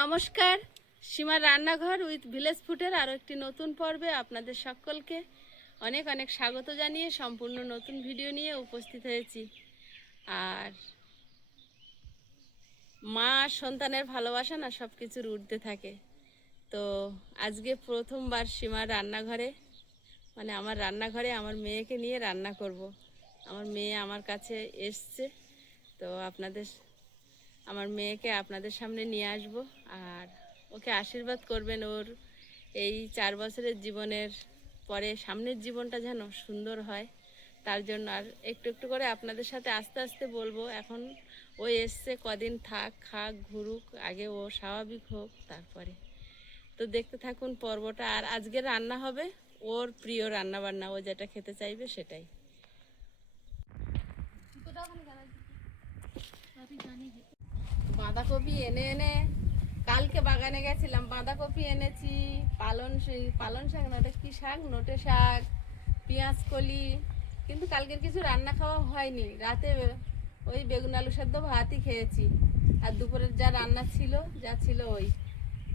নমস্কার, সীমার রান্নাঘর উইথ ভিলেজ ফুডের আরও একটি নতুন পর্বে আপনাদের সকলকে অনেক অনেক স্বাগত জানিয়ে সম্পূর্ণ নতুন ভিডিও নিয়ে উপস্থিত হয়েছি। আর মা আর সন্তানের ভালোবাসা না সব কিছুর ঊর্ধ্বে থাকে। তো আজকে প্রথমবার সীমার রান্নাঘরে, মানে আমার রান্নাঘরে আমার মেয়েকে নিয়ে রান্না করব। আমার মেয়ে আমার কাছে এসছে, তো আমার মেয়েকে আপনাদের সামনে নিয়ে আসব আর ওকে আশীর্বাদ করবেন ওর এই 4 বছরের জীবনের পরে সামনের জীবনটা যেন সুন্দর হয় তার জন্য। আর একটু একটু করে আপনাদের সাথে আস্তে আস্তে বলবো। এখন ও এসছে, কদিন থাক, খাক, ঘুরুক, আগে ও স্বাভাবিক হোক তারপরে। তো দেখতে থাকুন পর্বটা। আর আজকে রান্না হবে ওর প্রিয় রান্না বান্না, ও যেটা খেতে চাইবে সেটাই। বাঁধাকপি এনে এনে কালকে বাগানে গেছিলাম, বাঁধাকপি এনেছি, পালন শাক না, ওটা কি শাক, নোটে শাক, পেঁয়াজ কলি, কিন্তু কালকের কিছু রান্না খাওয়া হয়নি। রাতে ওই বেগুন আলু সেদ্ধ ভাতই খেয়েছি। আর দুপুরের যা রান্না ছিল যা ছিল ওই,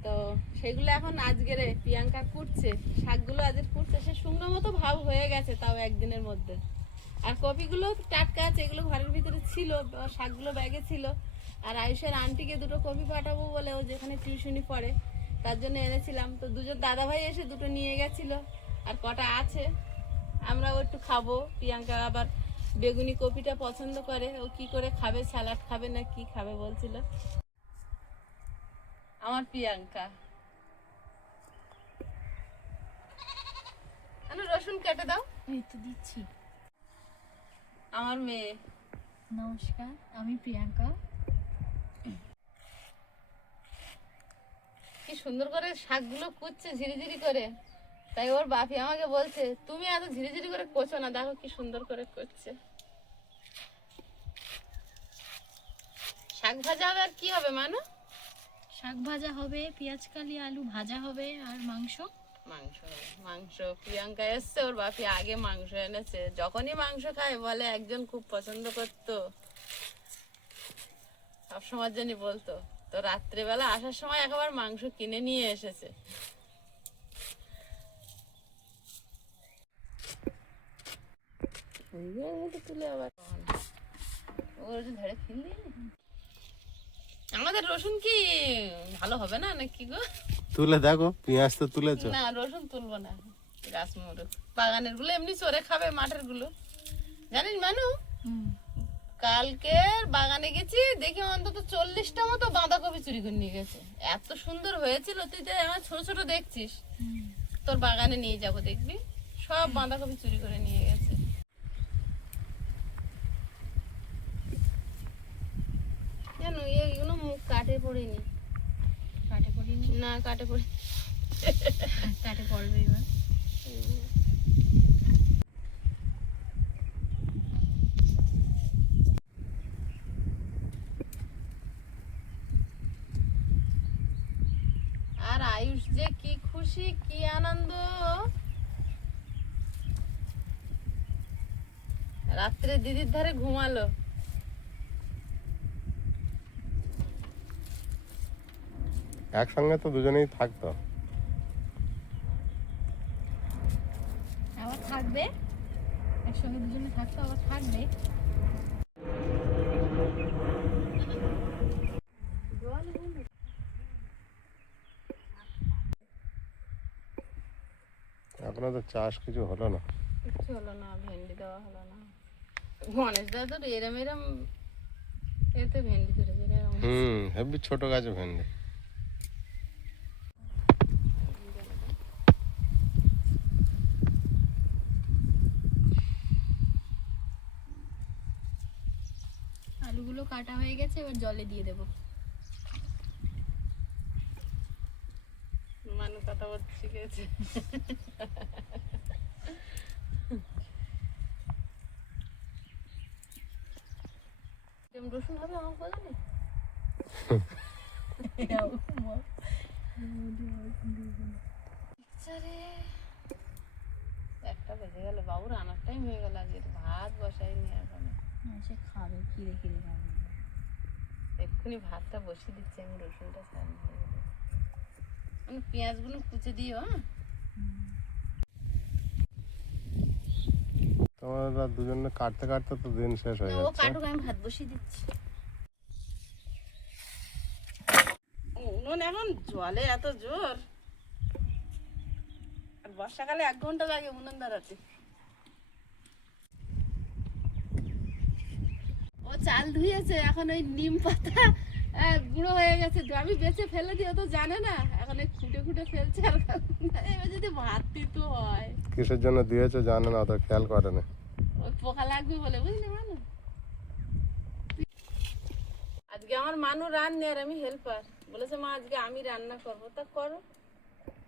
তো সেগুলো এখন আজকের প্রিয়াঙ্কা কুটছে, শাকগুলো আজকে কুটছে। সে শুকনো মতো ভাব হয়ে গেছে তাও একদিনের মধ্যে। আর কপিগুলো টাটকা আছে, এগুলো ঘরের ভিতরে ছিল, শাকগুলো ব্যাগে ছিল। আর আয়ুষের আন্টিকে দুটো কপি পাঠাবো বলে, ও যেখানে টিউশনি পড়ে তার জন্য এনেছিলাম। তো দুজন দাদাভাই এসে দুটো নিয়ে গেছিলো, আর কটা আছে, আমরাও একটু খাবো। প্রিয়াঙ্কা আবার বেগুনি কপিটা পছন্দ করে, ও কি করে খাবে, স্যালাড খাবে না কি খাবে বলছিল আমার প্রিয়াঙ্কা। রসুন কেটে দাও। এই তো দিচ্ছি। আমার মেয়ে। নমস্কার, আমি প্রিয়াঙ্কা। কি সুন্দর করে শাকগুলো কুচছে ঝিরিঝিরি করে, তাই ওর বাপি আমাকে বলছে তুমি এত ঝিরিঝিরি করে কোচো না, দেখো কি সুন্দর করে করছে। শাক ভাজা হবে আর কি হবে মানু? শাক ভাজা হবে, পেঁয়াজ কালি আলু ভাজা হবে, আর মাংস। মাংস হবে, মাংস। প্রিয়াঙ্কা এসছে, ওর বাপি আগে মাংস এনেছে। যখনই মাংস খায় বলে একজন খুব পছন্দ করতো, সবসময় জন্য বলতো, তো রাত্রেবেলা আসার সময় একবার মাংস কিনে নিয়ে এসেছে। তুলে আবার ধরে ফেললি। আমাদের রসুন কি ভালো হবে না নাকি গো? তুলে দেখো, পেঁয়াজ তো তুলেছো না, রসুন তুলবো না। গাছ মুরুখ বাগানের গুলো এমনি চড়ে খাবে, মাঠের গুলো। জানিস মানু, কালকে বাগানে গেছি, দেখি অন্তত 40টা মতো বাঁধাকপি চুরি করে নিয়ে গেছে। এত সুন্দর হয়েছিল, তুই যে আমার ছোট ছোট দেখছিস, তোর বাগানে নিয়ে যাব দেখবি, সব বাঁধাকপি চুরি করে নিয়ে গেছে। কেন এগুলো মুখ কাটে পড়েনি? কাটে পড়িনি না, কাটে পড়ে কাটে পড়বে এবার। আর আয়ুষ যে কি খুশি, কি আনন্দ। রাত্রে দিদির ধারে ঘুমালো। একসঙ্গে তো দুজনেই থাকতো। আবার থাকবে, একসঙ্গে দুজনে থাকতো, আবার থাকবে। এখনো তো চাষ কিছু হলো না। কিচ্ছু হলো না, ভেন্ডি দেওয়া হলো না। গণেশ দা তো এরম এরম এতে ভেন্ডি ধরেছে এরম। হেবি ছোট গাছে ভেন্ডি। আলুগুলো কাটা হয়ে গেছে, এবার জলে দিয়ে দেবো। মানু কথা বলতে শিখেছে। রসুন হবে আমার বাগানে। একটা বেজে গেল, বাবুর আনার টাইম হয়ে গেল। আজকে ভাত বসাইনি এখনো। সে খাবে, খিদে খিদে খাবে। এক্ষুনি ভাতটা বসিয়ে দিচ্ছি, আমি রসুনটা ছাড়িয়ে আমি পেঁয়াজগুলো কুচে দিও। হ্যাঁ তোমরা দুজনে কাটতে কাটতে তো দিন শেষ হয়ে ও যাচ্ছে। কাটুক, আমি ভাত বসিয়ে দিচ্ছি। উনুন এখন জলে এত জোর, আর বর্ষাকালে 1 ঘন্টা লাগে উনুন ধরাতে। ও চাল ধুয়েছে, এখন ওই নিম পাতা গুঁড়ো হয়ে গেছে, আমি বেঁচে ফেলে দিই, ও তো জানে না, এখন ওই খুঁটে খুঁটে ফেলছে। আর এবার যদি ভাত দিত হয়, কিসের জন্য দিয়েছে জানে না, তো খেয়াল করে না। ওই পোকা লাগবে বলে, বুঝলি মানু। আজকে আমার মানু রান্নে আর আমি হেল্পার, বলেছে মা আজকে আমি রান্না করবো, তা করো।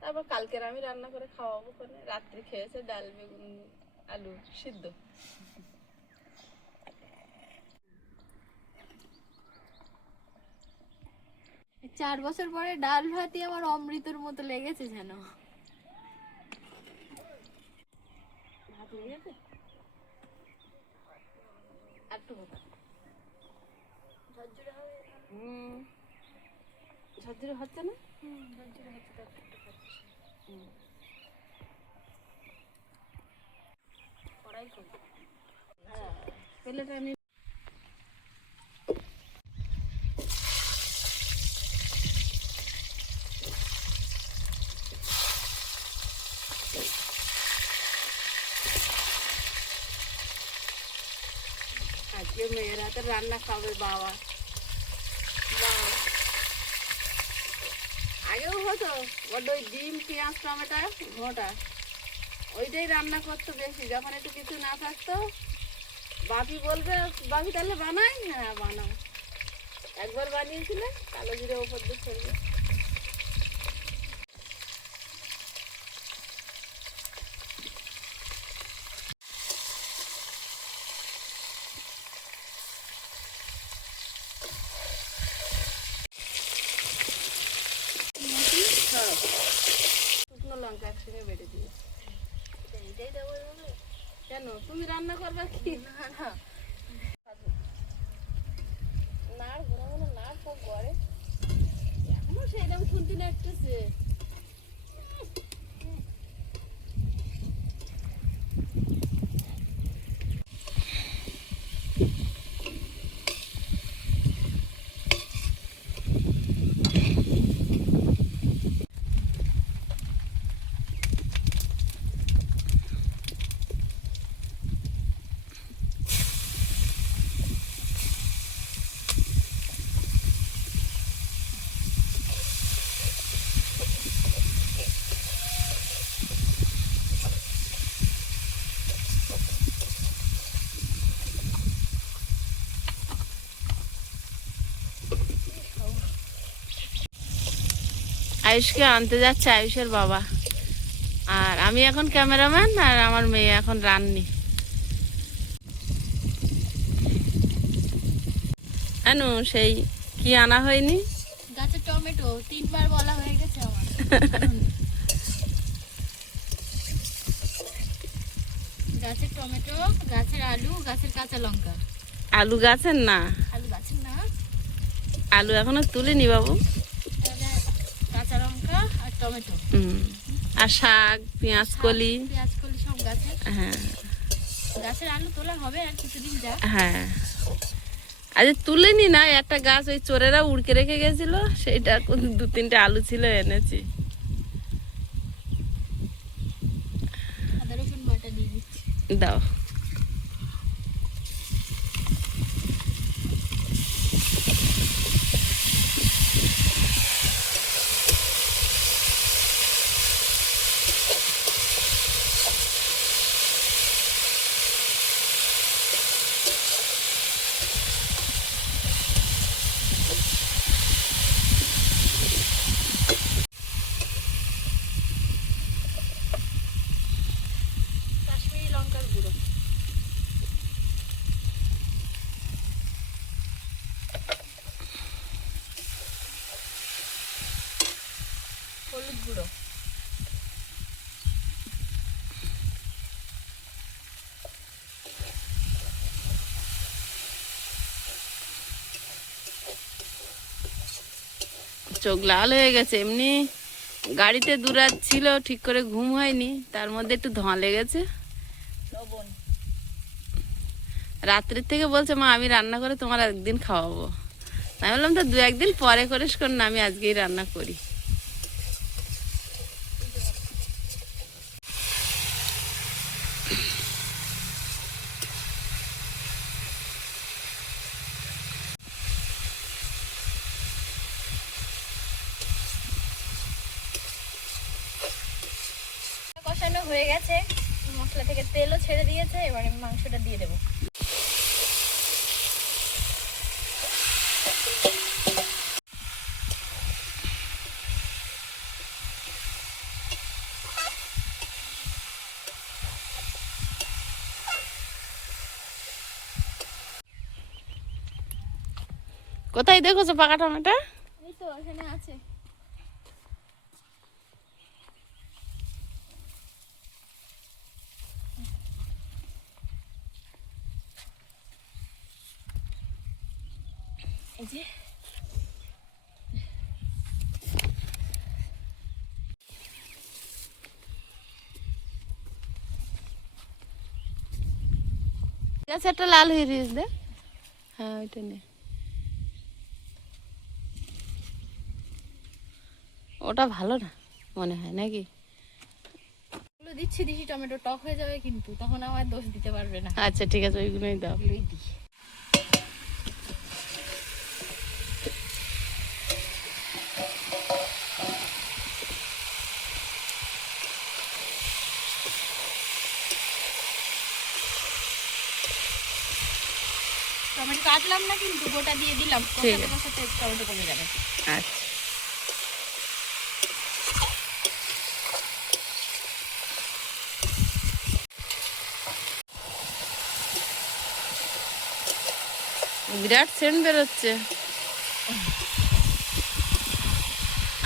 তারপর কালকের আমি রান্না করে খাওয়াবো, করে রাত্রে খেয়েছে ডাল বেগুন আলু সিদ্ধ। 4 বছর পরে ডাল ভাতই আমার অমৃতের মতো লেগেছে যেন। ভাত হয়ে গেছে, আর একটু হোক। ঝরঝরে হচ্ছে না। কড়াই করি। হ্যাঁ প্লেটে আমি আজকে মেয়ের হাতে রান্না খাবে বাবা। আগেও হতো বড্ড ওই ডিম পেঁয়াজ টমেটো ঘোটা, ওইটাই রান্না করতো বেশি। যখন একটু কিছু না থাকতো বাপি বলবে, বাপি তাহলে বানাই, হ্যাঁ বানাও। একবার বানিয়েছিলে, কালো জিরে ওপর দিয়ে ছড়িয়ে। শুকনো লঙ্কা একসঙ্গে বেটে দিয়ে। এইটাই দেবো এভাবে? কেন তুমি রান্না করবা কি? না না নাড় ঘুরা ঘুরা নাড় সব গড়ে, এখনো সেইরকম খুন্তি নাড়তেছে। আয়ুষকে আনতে যাচ্ছে আয়ুষের বাবা, আর আমি এখন ক্যামেরাম্যান, আর আমার মেয়ে এখন রান্নি। আনু সেই কি আনা হয়নি? গাছের টমেটো 3 বার বলা হয়ে গেছে আমার। গাছের টমেটো, গাছের আলু, গাছের কাঁচা লঙ্কা। আলু গাছের না, আলু গাছের না, আলু এখনো তুলিনি বাবু। তাহলে কাঁচা লঙ্কা আর টমেটো। আর শাক পেঁয়াজ কলি। পেঁয়াজ কলি সব গাছের। হ্যাঁ গাছের আলু তোলা হবে আর কিছুদিন যা। হ্যাঁ আজ তুলিনি না, একটা গাছ ওই চোরেরা উড়কে রেখে গেছিল, সেইটা 2-3টে আলু ছিল, এনেছি। আদা রসুন বাটা দিয়ে দিচ্ছি। দাও। কাশ্মীরি লঙ্কার গুঁড়ো। হলুদ গুঁড়ো। চোখ লাল হয়ে গেছে। এমনি গাড়িতে দূরাচ্ছিল, ঠিক করে ঘুম হয়নি, তার মধ্যে একটু ধোঁয়া লেগেছে। রাত্রির থেকে বলছে মা আমি রান্না করে তোমার একদিন খাওয়াবো। আমি বললাম তো 2-1 দিন পরে করিস, কর না, আমি আজকেই রান্না করি। কষানো হয়ে গেছে, মশলা থেকে তেলও ছেড়ে দিয়েছে, এবারে মাংসটা দিয়ে দেবো। কোথায় দেখোছো পাকা টমেটো? এই তো এখানে আছে। এই যে ঠিক আছে, একটা লাল হয়ে রয়েছে দেখ। হ্যাঁ ওইটা নে, ওটা ভালো না মনে হয় নাকি? এগুলো দিচ্ছি টমেটো টক হয়ে যাবে, কিন্তু তখন আমার দোষ দিতে পারবে না। আচ্ছা ঠিক আছে, ওইগুলোই দাও। এগুলোই দিই। টমেটো কাটলাম না, কিন্তু গোটা দিয়ে দিলাম, ঠিক আছে। সাথে টমেটো কমে যাবে। আচ্ছা বিরাট সেন্ট বেরোচ্ছে।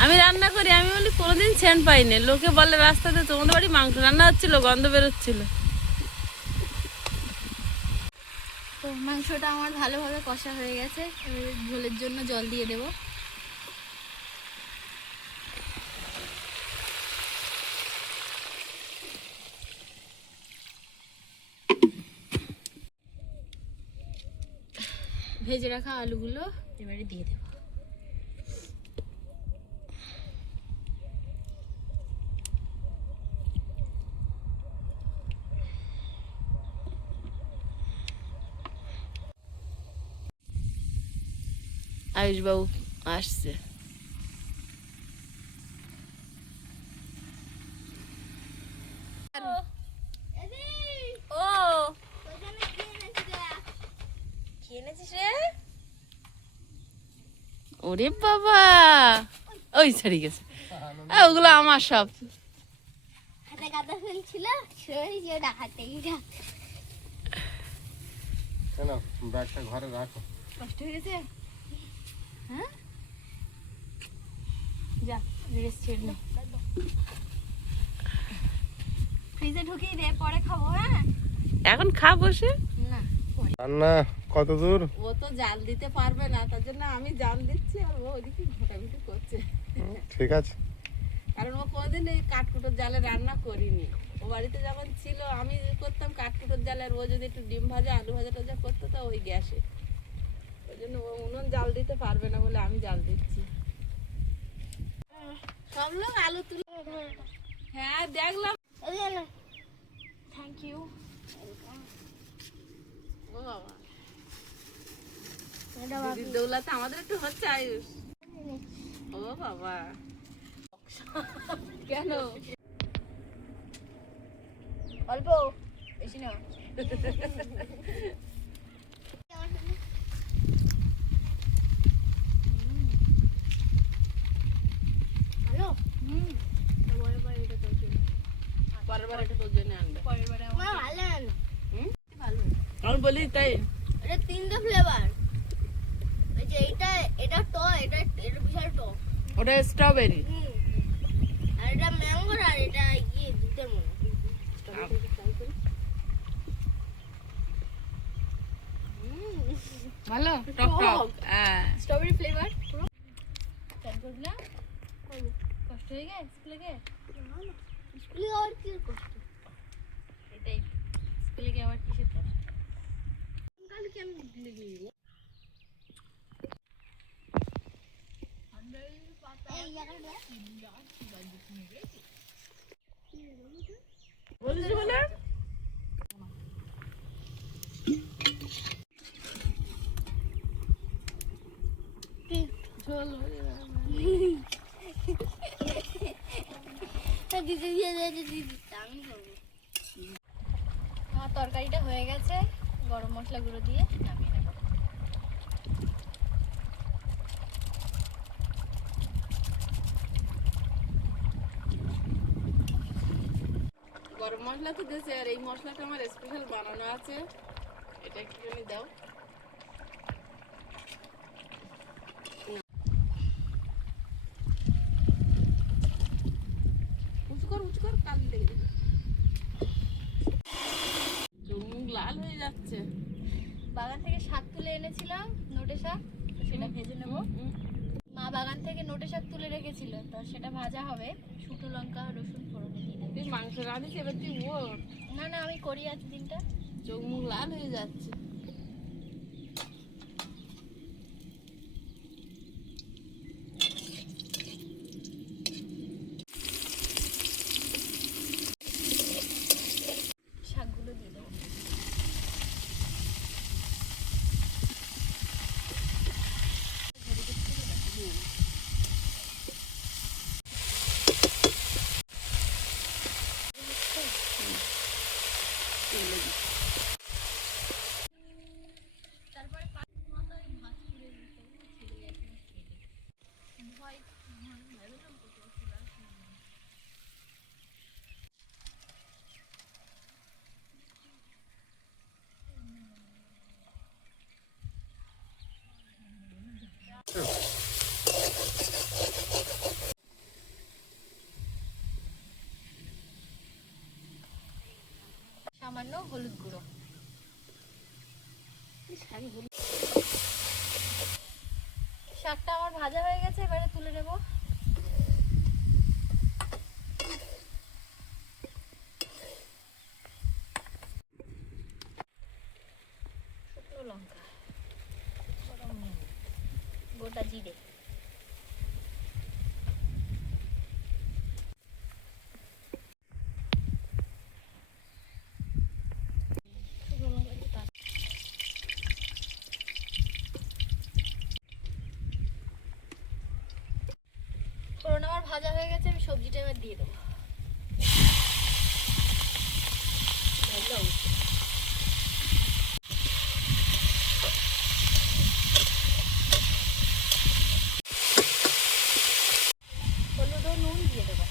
আমি রান্না করি, আমি বলি কোনোদিন সেন্ট পাইনি। লোকে বলে রাস্তাতে তোমাদের বাড়ি মাংস রান্না হচ্ছিল, গন্ধ বেরোচ্ছিল। তো মাংসটা আমার ভালোভাবে কষা হয়ে গেছে, এবারে ঝোলের জন্য জল দিয়ে দেবো। ভেজে রাখা আলুগুলো এবারে দিয়ে দেবো। আয়ুষবাবু আসছে। ও কি এনেছিস রে? ওরে বাবা, ওই ছাড়ি গেছে। ওগুলো আমার সব। হাতে কাদা ফেলছিল, সরি যে হাতে গিয়ে কেন ব্যাগটা ঘরে রাখো। কষ্ট হয়ে গেছে। হ্যাঁ যা রেস্ট ছেড়ে নে, ফ্রিজে ঢুকিয়ে দে, পরে খাবো। হ্যাঁ এখন খা বসে। না রান্না কত দূর? ও তো জাল দিতে পারবে না, তার জন্য আমি জাল দিচ্ছি, আর ও ওইদিকে ঘোটাঘুটি করছে। ঠিক আছে। কারণ ও কোনোদিন এই কাঠকুটোর জালে রান্না করিনি। ও বাড়িতে যখন ছিল আমি করতাম কাঠকুটোর জালে, আর ও যদি একটু ডিম ভাজা আলু ভাজা টাজা করতো তো ওই গ্যাসে। ওই জন্য ও উনুন জাল দিতে পারবে না বলে আমি জাল দিচ্ছি। সব লোক আলু তুলে, হ্যাঁ দেখলাম। Thank you. ও বাবা, দিদির দৌলাতে আমাদের একটু হচ্ছে আয়ুষ। ও বাবা, কেন? অল্প, বেশি না। হ্যালো। পরের বার এটা তোর জন্য। পরের বার এটা তোর জন্য আনবে। পরের বারে আমার ভালো না। হুম, ভালো। আমি বলি তাই। এটা 3টা ফ্লেভার। এই যে এটা টক, এটা বিশাল টক। ওটা স্ট্রবেরি। আর এটা ম্যাঙ্গো, আর এটা দুধের মনে। ভালো টক টক। স্ট্রবেরি ফ্লেভার পুরো। করলাম? কষ্ট হয়ে গেছে স্কুলে গিয়ে? স্কুলে আর কি কষ্ট? এটাই, স্কুলে গিয়ে আবার কিসের কষ্ট? কালকে আমি এই জায়গাটা বলছি বলে ঝোল দিদি দিয়ে দিদি আমি করবো। আমার তরকারিটা হয়ে গেছে, গরম মশলা গুঁড়ো দিয়ে নামিয়ে নেব। গরম মশলা তো দিয়েছে, আর এই মশলাটা আমার স্পেশাল বানানো আছে, এটা একটুখানি দাও। উঁচু কর কাল লেগে যাবে। চোখ মুখ লাল হয়ে যাচ্ছে। বাগান থেকে শাক তুলে এনেছিলাম, নোটে শাক, তো সেটা ভেজে নেব। মা বাগান থেকে নোটে শাক তুলে রেখেছিল, তো সেটা ভাজা হবে। শুকনো লঙ্কা রসুন ফোড়ন দিয়ে দেবো। তুই মাংস রাঁধিস, এবার তুই ওর না না, আমি করি আজ দিনটা। চোখ মুখ লাল হয়ে যাচ্ছে। শাকগুলো দিয়ে দেবো। তারপরে মাথায় ভাত তুলে দিতে ছেড়ে গেছে ভয় ভেবেছিলাম কোথাও চলে আসে। সামান্য হলুদ গুঁড়ো। শাকটা আমার ভাজা হয়ে গেছে, এবারে তুলে নেব। শুকনো লঙ্কা, গরম নুন, গোটা জিরে, শুকনো লঙ্কা একটু ফোড়ন আমার ভাজা হয়ে গেছে, আমি সবজিটা এবার দিয়ে দেবো। হলুদ ও নুন দিয়ে দেবো।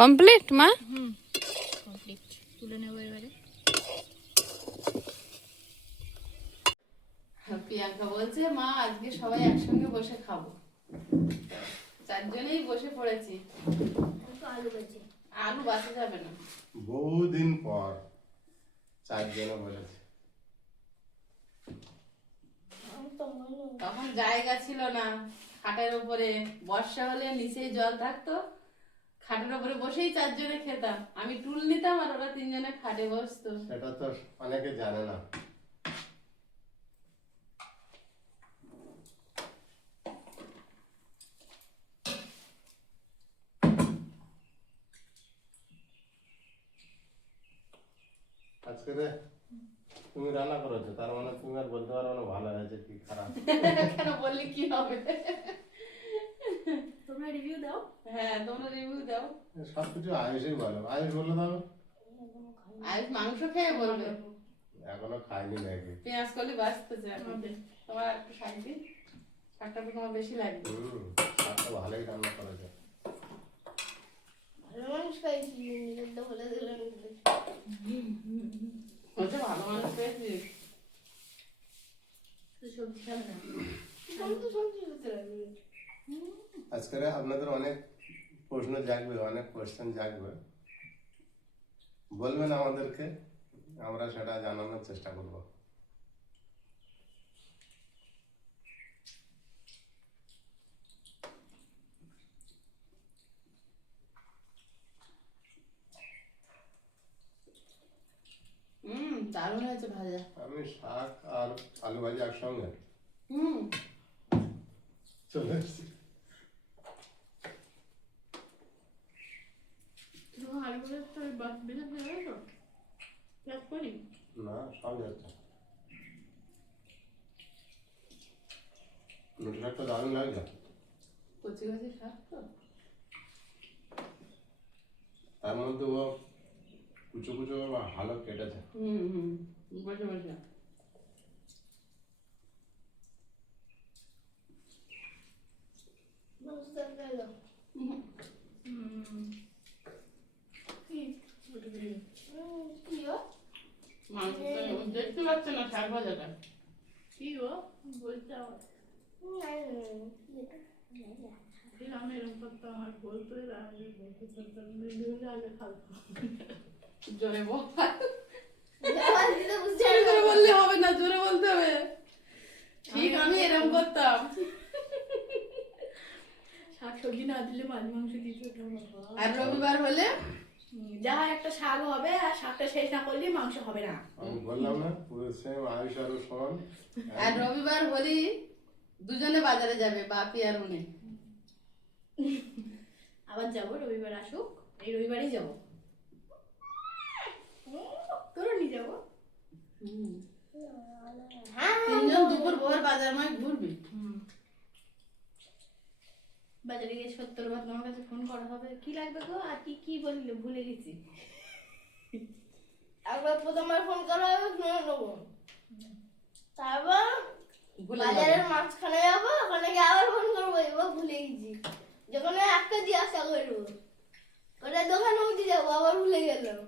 কমপ্লিট মা? কমপ্লিট, তুলে নেবো এবারে। প্রিয়াঙ্কা বলছে মা আজকে সবাই একসঙ্গে বসে খাবো, চারজনেই বসে পড়েছি। আলু বেজে আলু বাঁচা যাবে না। বহুদিন পর চারজনে বলেছে। তখন জায়গা ছিল না খাটের উপরে, বর্ষা হলে নিচেই জল থাকতো, খাটের উপরে বসেই চারজনে খেতাম। আমি টুল নিতাম আর ওরা তিনজনে খাটে বসতো। সেটা তো অনেকে জানে না। আজকে রে তুমি রান্না করেছো, তার মানে তুমি আর বলতে পারো না ভালো হয়েছে কি খারাপ। কেন বললে কি হবে? তোমরা রিভিউ দাও। হ্যাঁ তোমরা রিভিউ দাও। সবকিছু আয়ুষই বলো, আয়ুষ বললো তবে আয়ুষ মাংস খেয়ে বলবে। এখনো খাইনি নাকি। পেঁয়াজ কলি বাঁচতেছে এখন। তোমার একটু শাক দিই, শাকটা তো তোমার বেশি লাগবে। শাকটা ভালোই রান্না করেছে। ভালো মানুষ খাইছি, নিজের তো বলে দিলেন। বলছে ভালো মানুষ পেয়েছিস। তো সবজি খাবে না। আমি তো সবজি খেতে লাগবে। আজকে আপনাদের অনেক প্রশ্ন জাগবে, অনেক কোয়েশ্চেন জাগবে, বলবেন আমাদেরকে, আমরা সেটা জানানোর চেষ্টা করব। দারুণ হয়েছে ভাজা। আমি শাক আর আলু ভাজি একসঙ্গে চলে এসেছি। তুমি আলু ভাজা তো বেশি ফেলে তো পেঁয়াজ করি না, সব যাচ্ছে। নোটে শাকটা দারুণ লাগছে। কচি কচি শাক তো। তার মধ্যে ও কুচো কুচো ভালো কেটেছে। বসে বসে বুঝতে পেলো কি গো মাংস দেখতে পাচ্ছে না শাক ভাজাটা। কি গো বলতে আমার আমি এরকম করতাম, আমার বলতো আমি বলতে পারতাম আগে খালতো জোরে বল। জোরে করে বললে হবে না, জোরে বলতে হবে। ঠিক আমি এরকম করতাম। শাক সবজি না দিলে মাছ মাংস দিতে আর রবিবার হলে যা একটা শাক হবে, আর শাকটা শেষ না করলে মাংস হবে না। আমি বললাম না পুরো সেম আয়ুষ আর সমান। আর রবিবার হলেই দুজনে বাজারে যাবে, বাপি আর উনি। আবার যাবো, রবিবার আসুক, এই রবিবারই যাবো। তোরও নিয়ে যাবো। তিনজন দুপুর ভোর বাজার মায় ঘুরবি। বাজারে গিয়ে 70 বার তোমার কাছে ফোন করা হবে, কি লাগবে গো, আর কি কি বললে ভুলে গেছি। একবার প্রথমবার ফোন করা হবে, শুনে নেবো। তারপর ভুলে বাজারের যাবে। মাঝখানে যাবো, ওখানে গিয়ে আবার ফোন করবো, এবার ভুলে গেছি। যখন একটা জিজ্ঞাসা করবো, ওটা দোকানে উঠে যাবো, আবার ভুলে গেলাম,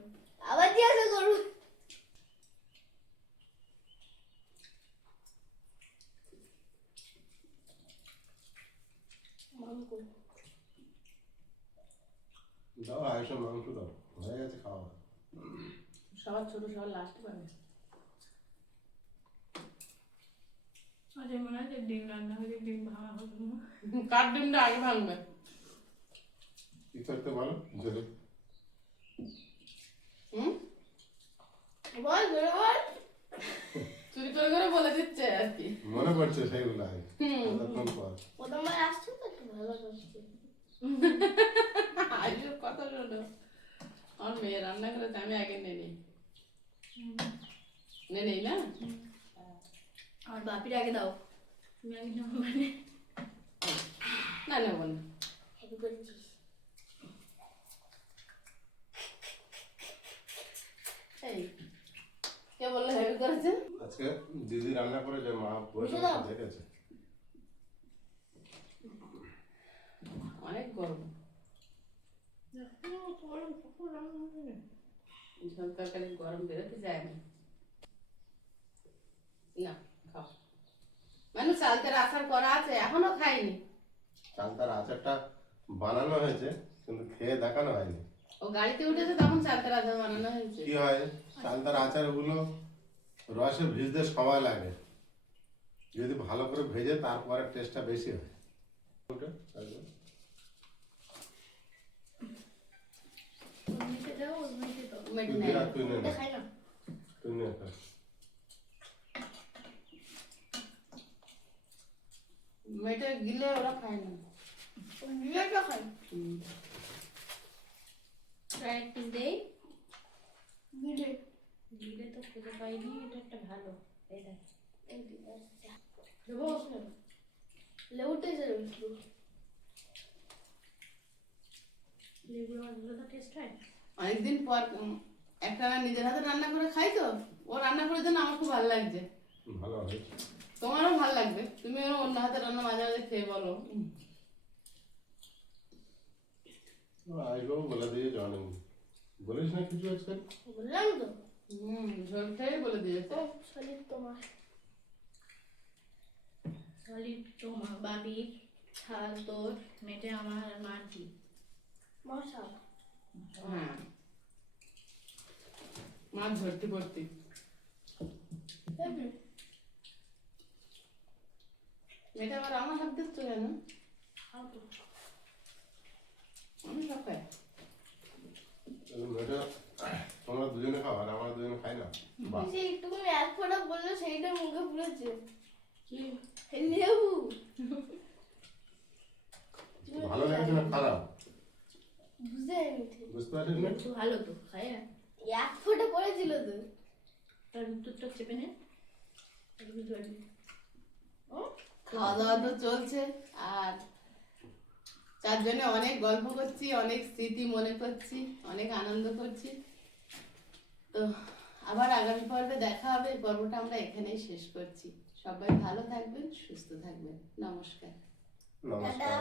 আবার জিজ্ঞাসা করবো। দাও আয়ুষের মাংস দাও, হয়ে গেছে খাওয়া। সবার ছোট সবার লাস্টে পাবে। আজ মনে হয় যে ডিম রান্না হলে ডিম ভাঙা হবে না। কার ডিমটা আগে ভাঙবে? কি করতে বলো যদি বল ধরে বল। চুরি করে করে বলে দিচ্ছে আর কি। মনে পড়ছে সেগুলো আগে কতক্ষণ পর। প্রথমবার আসছে তো একটু ভালো করছে। আজকের কথা শোনো, আমার মেয়ে রান্না করেছে, আমি আগে নেই না। আমার বাপির আগে দাও, তুমি আগে নাও। মানে না নেবো না। হ্যাপি করেছিস। এই কে বললো হেভি করেছে? আজকে দিদি রান্না করে যে মা বসে বুঝে দাও। দেখেছে। অনেক গরম। ঝোল তরকারি গরম বেরোতে যায় না। না খাও। মানে চালতের আচার করা আছে, এখনো খাইনি। চালতার আচারটা বানানো হয়েছে কিন্তু খেয়ে দেখানো হয়নি। ও গাড়িতে উঠেছে তখন চালতের আচার বানানো হয়েছে। কি হয়, চালতার আচারগুলো রসে ভিজতে সময় লাগে, যদি ভালো করে ভেজে তারপরে টেস্টটা বেশি হয়। মেটে দাও, মেটে দাও। মেটে তুই নেয় না। দিরা, তুই নে না। দেখাই না। তুই নে খা। মেটে গিলে ওরা খায় না। জিরাটা খাই। ফ্রাইড পিস দেই। জিরে। দিলে তো খুঁজে পাইনি, এটা একটা ভালো। এই দেখ। দেবো। লেবুটা দেবো। লেবুর আলাদা টেস্ট হয়। অনেকদিন পর একটা না নিজের হাতে রান্না করে খাই তো, ও রান্না করে জন্য আমার খুব ভালো লাগছে। ভালো হয়। তোমারও ভালো লাগবে, তুমি ওর অন্য হাতে রান্না মাঝে মাঝে খেয়ে বলো। আইগো বলে দিয়ে জানেন, বলিস না কিছু আজকে? বললাম তো। ঝোল খেয়ে বলে দিয়েছে। ও শরীর তোমার। সলিড তোমার বাবি ছাল তোর মেটে আমার আর মার কি মশা হ্যাঁ মাছ ভর্তি ভর্তি এটা আবার আমার হাত দিচ্ছ কেন? আমি সব খাই। এটা তোমরা দুজনে খাও আর আমরা দুজনে খাই না। বাহ, সেই একটুখানি এক ফোঁটা বললো সেইটা মুখে পুড়েছে কি লেবু ভালো লাগছে না খারাপ বুঝে মিঠে বুঝতে পারছিস না? তো ভালো তো খাই না এক ফোঁটা পড়েছিল তো তার উত্তরটা চেপে নে তাহলে বুঝতে পারবি খাওয়া দাওয়া তো চলছে আর চারজনে অনেক গল্প করছি, অনেক স্মৃতি মনে করছি, অনেক আনন্দ করছি। তো আবার আগামী পর্বে দেখা হবে। এই পর্বটা আমরা এখানেই শেষ করছি। সবাই ভালো থাকবেন, সুস্থ থাকবেন। নমস্কার। নমস্কার। টাটা